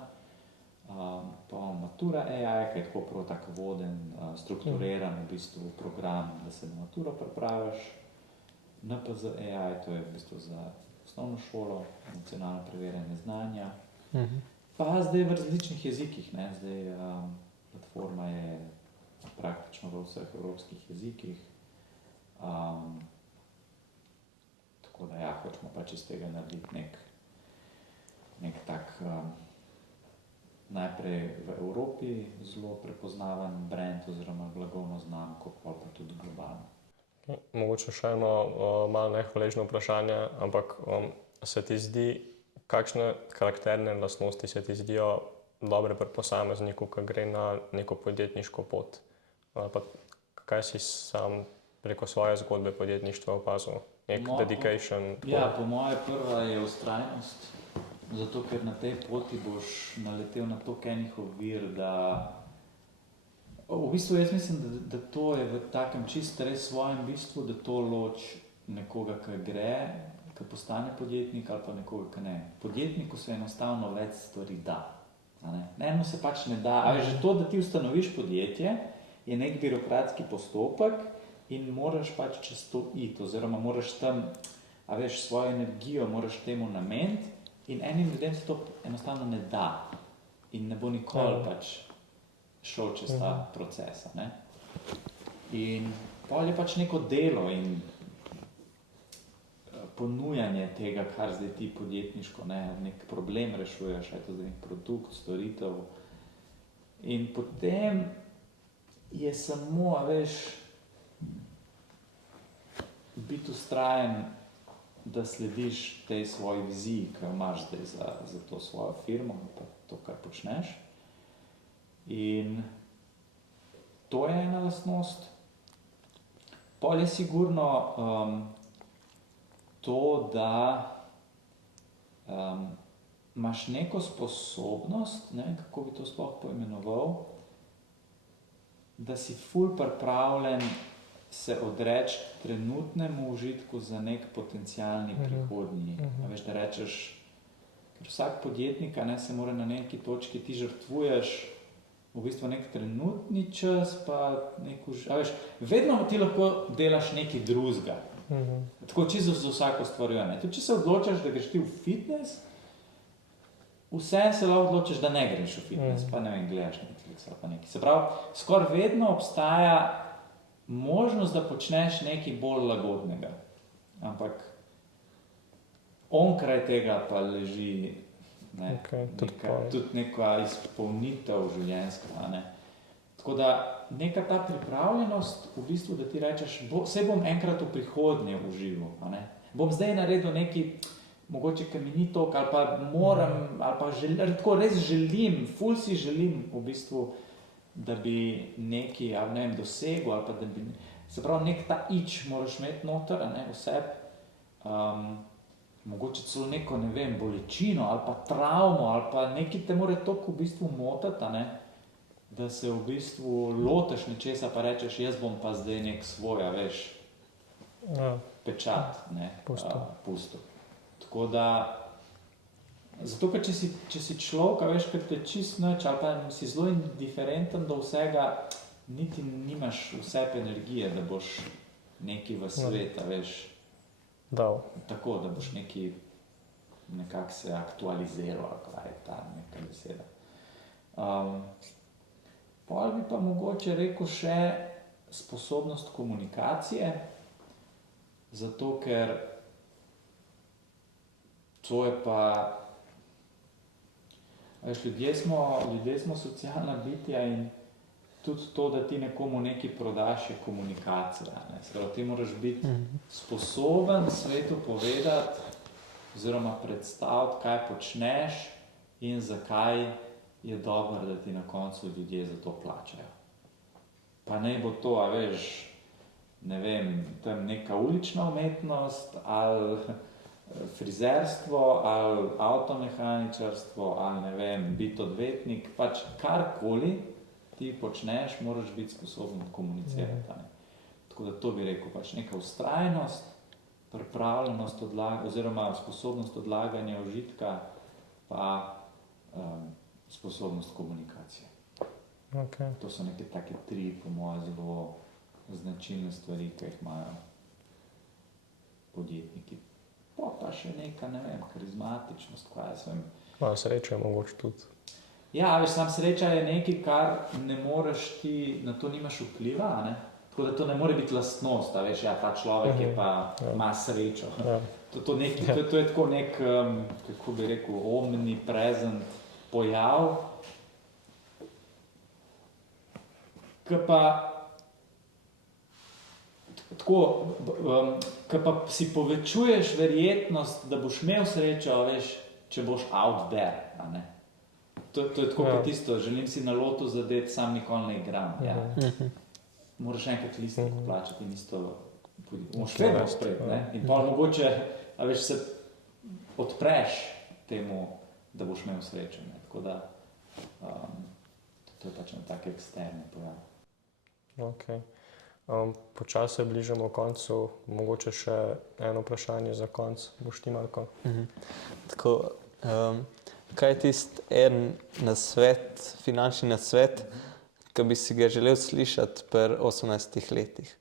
Pa matura AI, ki je tako prav tak voden, strukturiran v bistvu program, da se na maturo pripraviš. NPZ AI, to je v bistvu za osnovno šolo, nacionalno preverjanje znanja. Pa zdaj v različnih jezikih, ne, zdaj platforma je praktično v vseh evropskih jezikih. Tako da ja, hočemo pač iz tega narediti nek tak najprej v Evropi zelo prepoznaven brand oziroma blagovno znamko, pa tudi globalno. Mogoče še eno malo nehvaležno vprašanje, ampak se ti zdi, kakšne karakterne lastnosti se ti zdijo dobre pri posamezniku, ki gre na neko podjetniško pot? Pa kaj si sam preko svoje zgodbe podjetništva opazil? Nek dedication? Ja, po moje prva je vztrajnost, zato ker na tej poti boš naletel na toliko enih ovir, da v bistvu jaz mislim, da to je v takem čisto res svojem bistvu, da to loči nekoga, ki gre, ki postane podjetnik ali pa nekoga, ki ne. Podjetniku se enostavno več stvari da. Eno se pač ne da, a že to, da ti ustanoviš podjetje, je nek birokratski postopek in moraš pač čez to iti, oziroma moraš tam, a veš, svojo energijo moraš temu nameniti in enim ljudem se to enostavno ne da in ne bo nikoli pač šel čez ta proces, ne. In pol je pač neko delo in ponujanje tega, kar zdaj ti podjetniško, ne, nek problem rešuješ, je to zdaj nek produkt, storitev. In potem je samo, a veš, biti vztrajen, da slediš tej svoji viziji, ki jo imaš zdaj za to svojo firmo, pa to, kar počneš. In to je ena lastnost. Pol je sigurno to, da imaš neko sposobnost, ne vem, kako bi to sploh poimenoval, da si ful pripravljen se odreči trenutnemu užitku za nek potencialni prihodnji. A veš, da rečeš, ker vsak podjetnik se mora na neki točki, ti žrtvuješ v bistvu nek trenutni čas, pa a veš, vedno ti lahko delaš nekaj drugega. Tako čisto za vsako stvar. Tudi če se odločiš, da greš ti v fitness, vse se lahko odločiš, da ne greš v fitness, pa ne vem, gledaš Netflix ali pa nekaj. Se pravi, skoraj vedno obstaja možnost, da počneš nekaj bolj lagodnega. Ampak onkraj tega pa leži tudi neka izpolnitev življenjska. Tako da neka ta pripravljenost, v bistvu, da ti rečeš, saj bom enkrat v prihodnje užival. Bom zdaj naredil nekaj, mogoče, ki mi ni toliko, ali pa moram, ali pa tako res želim, ful si želim v bistvu, da bi nekaj, ne vem, dosegel, ali pa da bi, se pravi, nek ta ič moraš imeti noter, vse, mogoče celo neko, ne vem, bolečino, ali pa travmo, ali pa nekaj te more toliko v bistvu motiti, da se v bistvu loteš nečesa, pa rečeš, jaz bom pa zdaj nek svoj, veš, pečat, pustil. Tako da, zato, ker če si človek, veš, ker te čist nič, ali pa si zelo indiferenten do vsega, niti nimaš vse energije, da boš nekaj v svet, veš. Dal. Tako, da boš nekako se aktualiziral, ali kaj je ta neka beseda. Pol bi pa mogoče rekel še sposobnost komunikacije, zato ker to je pa, veš, ljudje smo socialna bitja in tudi to, da ti nekomu nekaj prodaš, je komunikacija. Ti moraš biti sposoben svetu povedati oziroma predstaviti, kaj počneš in zakaj je dobro, da ti na koncu ljudje za to plačajo. Pa naj bo to, a veš, ne vem, tam neka ulična umetnost ali frizerstvo ali avtomehaničarstvo ali ne vem, biti odvetnik, pač karkoli ti počneš, moraš biti sposoben komunicirati. Tako da to bi rekel, pač neka vztrajnost, pripravljenost oziroma sposobnost odlaganja užitka, pa sposobnost komunikacije. Okay. To so neke take tri, po moje, zelo značilne stvari, ki jih imajo podjetniki. Pa še neka, ne vem, karizmatičnost, kaj jaz vem. Malo sreče mogoče tudi. Ja, veš, sam sreča je nekaj, kar ne moreš ti, na to nimaš vpliva, ne? Tako da to ne more biti lastnost, a veš, ja, ta človek je pa, ima srečo. To je tako nek, kako bi rekel, omnipresent pojav, ki pa tako, ki pa si povečuješ verjetnost, da boš imel srečo, veš, če boš out there, a ne. To je tako kot tisto, želim si na lotu zadeti, sam nikoli ne igram, ja. Moraš enkrat listnik plačati in isto, moraš vedno sprejeti, ne. In pa mogoče, a veš, se odpreš temu, da boš imel srečo, ne. Tako da, to je pač na take eksterne pojav. Okay. Počasi se bližamo koncu, mogoče še eno vprašanje za konec. Boš ti, Marko? Tako, kaj je tisti en nasvet, finančni nasvet, ki bi si ga želel slišati pri 18 letih?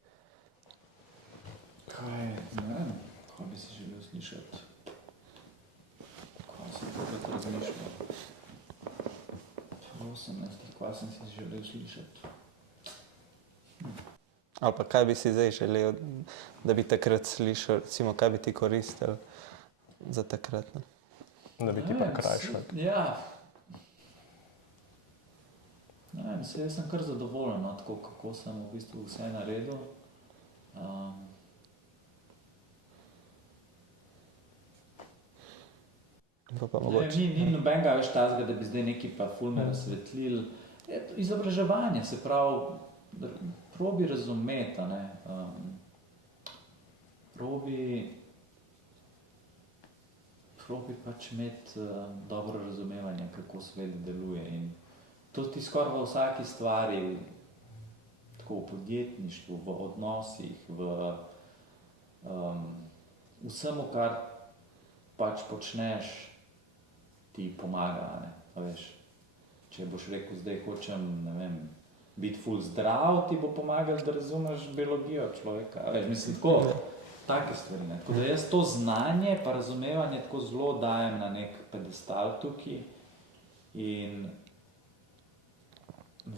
Ne vem, kaj bi si želel slišati? Kaj sem takrat razmišljal? Pri 18, kaj sem si želel slišati? Ali pa kaj bi si zdaj želel, da bi takrat slišal, recimo, kaj bi ti koristili za takrat? Ne? Da bi ti pa krajšal. Ja. Ne vem, jaz sem kar zadovoljen, tako kako sem v bistvu vse naredil. Ni nobenega več tazga, da bi zdaj nekaj pa ful me razsvetlil. Izobraževanje, se pravi, probi razumeti, ne. Probi pač imeti dobro razumevanje, kako svet deluje. In to ti skoraj v vsaki stvari, tako tako v podjetništvu, v odnosih, v vsemu, kar pač počneš, ti pomaga, ne, a veš. Če boš rekel, zdaj hočem, ne vem, biti ful zdrav, ti bo pomagal, da razumeš biologijo človeka, a veš, mislim, tako, take stvari, ne. Tako da jaz to znanje pa razumevanje tako zelo dajem na nek pedestal tukaj in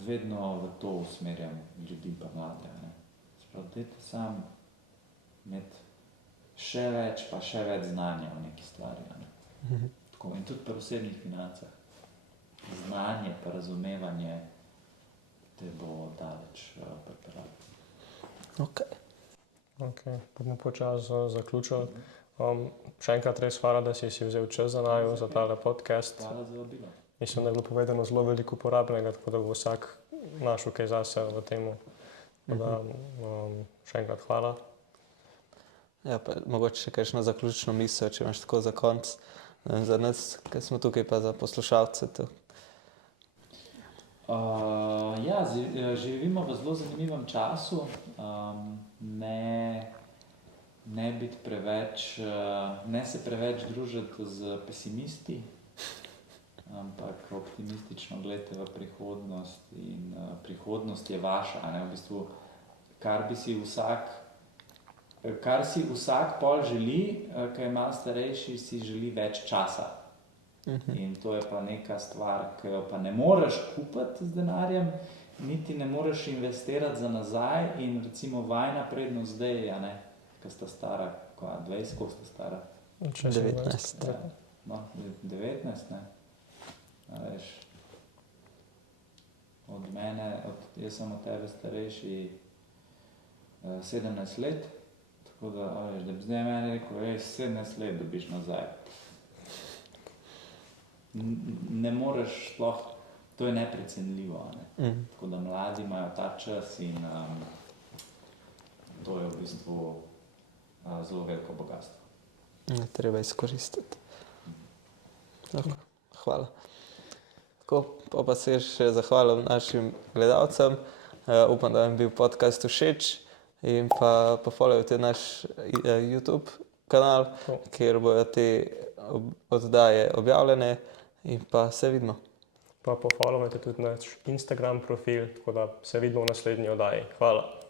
vedno v to usmerjam ljudi pa mlade, ne. Sprav, dajte sam imeti še več, pa še več znanja o neki stvari, ne. Tako, in tudi pri osebnih financah. Znanje pa razumevanje te bo daleč pripeljalo. Ok. Bomo počasi zaključili. Še enkrat res hvala, da si vzel čas za naju, za tale podcast. Hvala za vabilo. Mislim, da je bilo povedano zelo veliko uporabnega, tako da bo vsak našel kaj zase v temu. Tako da še enkrat hvala. Ja, pa mogoče še kakšno zaključno misel, če imaš tako za konec. Za nas, ki smo tukaj, pa za poslušalce. Ja, živimo v zelo zanimivem času. Ne biti preveč, ne se preveč družiti z pesimisti, ampak optimistično gledajte v prihodnost in prihodnost je vaša, ne, v bistvu, kar si vsak pol želi, ki je malo starejši, si želi več časa. In to je pa neka stvar, ki jo pa ne moreš kupiti z denarjem, niti ne moreš investirati za nazaj in recimo vajna prednost zdaj, a ne, ki sta stara, 20, koliko sta stara? 19. Ja, no, 19, ne. A veš, od mene, jaz sem od tebe starejši 17 let, tako da, a veš, da bi zdaj meni rekel, 17 let dobiš nazaj. Ne moreš sploh, to je neprecenljivo, ne. Tako da mladi imajo ta čas in to je v bistvu zelo veliko bogatstvo. Treba izkoristiti. Hvala. Tako, pa se še zahvalim našim gledalcem. Upam, da vam je bil podcast všeč in pa followujte naš YouTube kanal, kjer bojo te oddaje objavljene in pa se vidimo. Pa pofollowujte tudi naš Instagram profil, tako da se vidimo v naslednji oddaji. Hvala.